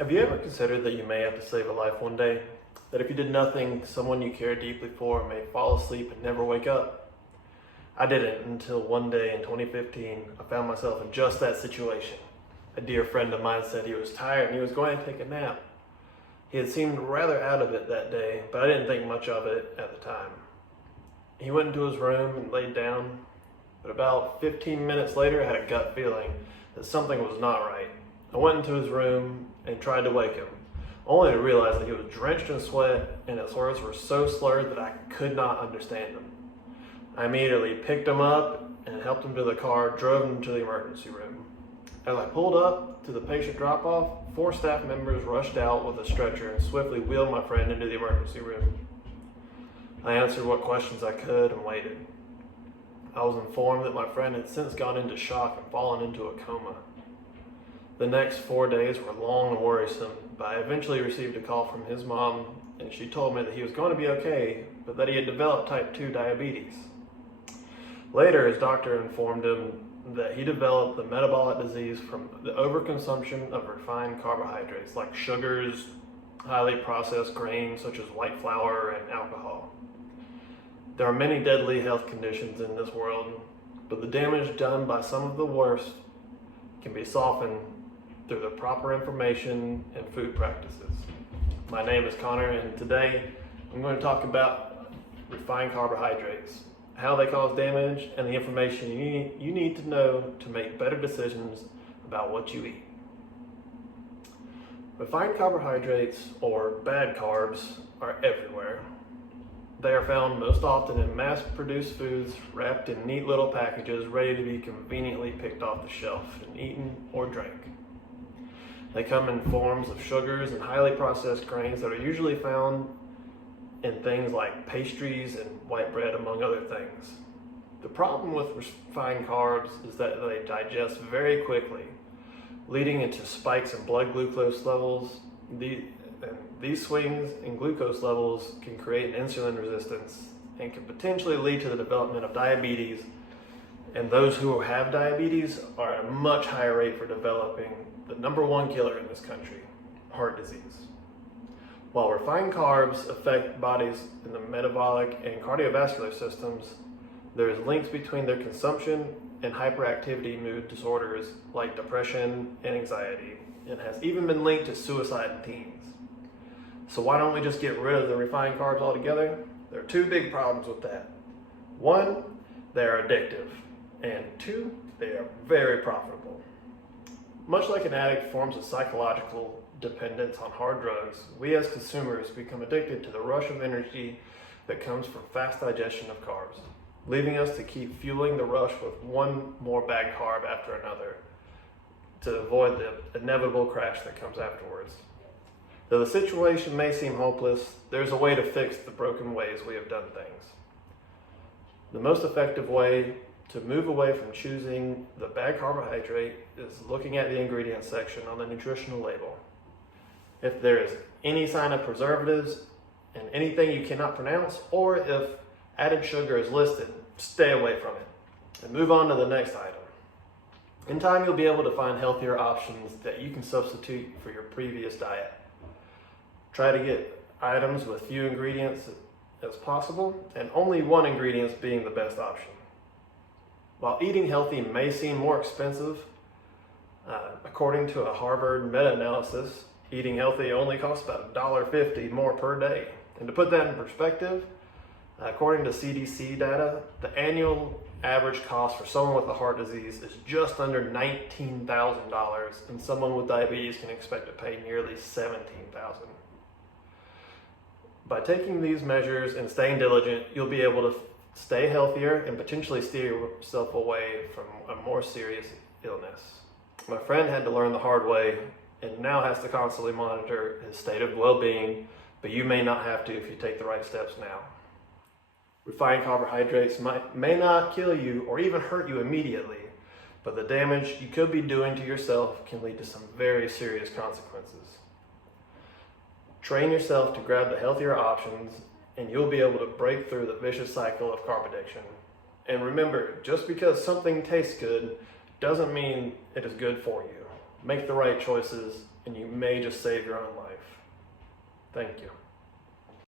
Have you ever considered that you may have to save a life one day? That if you did nothing, someone you care deeply for may fall asleep and never wake up? I didn't until one day in 2015, I found myself in just that situation. A dear friend of mine said he was tired and he was going to take a nap. He had seemed rather out of it that day, but I didn't think much of it at the time. He went into his room and laid down, but about 15 minutes later I had a gut feeling that something was not right. I went into his room and tried to wake him, only to realize that he was drenched in sweat and his words were so slurred that I could not understand them. I immediately picked him up and helped him to the car, drove him to the emergency room. As I pulled up to the patient drop-off, 4 staff members rushed out with a stretcher and swiftly wheeled my friend into the emergency room. I answered what questions I could and waited. I was informed that my friend had since gone into shock and fallen into a coma. The next 4 days were long and worrisome, but I eventually received a call from his mom, and she told me that he was going to be okay, but that he had developed type 2 diabetes. Later, his doctor informed him that he developed the metabolic disease from the overconsumption of refined carbohydrates like sugars, highly processed grains such as white flour, and alcohol. There are many deadly health conditions in this world, but the damage done by some of the worst can be softened through the proper information and food practices. My name is Connor, and today I'm going to talk about refined carbohydrates, how they cause damage, and the information you need to know to make better decisions about what you eat. Refined carbohydrates, or bad carbs, are everywhere. They are found most often in mass-produced foods wrapped in neat little packages ready to be conveniently picked off the shelf and eaten or drank. They come in forms of sugars and highly processed grains that are usually found in things like pastries and white bread, among other things. The problem with refined carbs is that they digest very quickly, leading into spikes in blood glucose levels. These swings in glucose levels can create an insulin resistance and can potentially lead to the development of diabetes, and those who have diabetes are at a much higher rate for developing the #1 killer in this country, heart disease. While refined carbs affect bodies in the metabolic and cardiovascular systems, there is links between their consumption and hyperactivity mood disorders like depression and anxiety, and has even been linked to suicide in teens. So why don't we just get rid of the refined carbs altogether? There are 2 big problems with that. 1, they are addictive, and 2, they are very profitable. Much like an addict forms a psychological dependence on hard drugs, we as consumers become addicted to the rush of energy that comes from fast digestion of carbs, leaving us to keep fueling the rush with one more bad carb after another to avoid the inevitable crash that comes afterwards. Though the situation may seem hopeless, there's a way to fix the broken ways we have done things. The most effective way to move away from choosing the bad carbohydrate is looking at the ingredients section on the nutritional label. If there is any sign of preservatives and anything you cannot pronounce, or if added sugar is listed, stay away from it and move on to the next item. In time, you'll be able to find healthier options that you can substitute for your previous diet. Try to get items with few ingredients as possible, and only one ingredient being the best option. While eating healthy may seem more expensive, according to a Harvard meta-analysis, eating healthy only costs about $1.50 more per day. And to put that in perspective, according to CDC data, the annual average cost for someone with a heart disease is just under $19,000, and someone with diabetes can expect to pay nearly $17,000. By taking these measures and staying diligent, you'll be able to stay healthier and potentially steer yourself away from a more serious illness. My friend had to learn the hard way and now has to constantly monitor his state of well-being, but you may not have to if you take the right steps now. Refined carbohydrates may not kill you or even hurt you immediately, but the damage you could be doing to yourself can lead to some very serious consequences. Train yourself to grab the healthier options, and you'll be able to break through the vicious cycle of carb addiction. And remember, just because something tastes good doesn't mean it is good for you. Make the right choices and you may just save your own life. Thank you.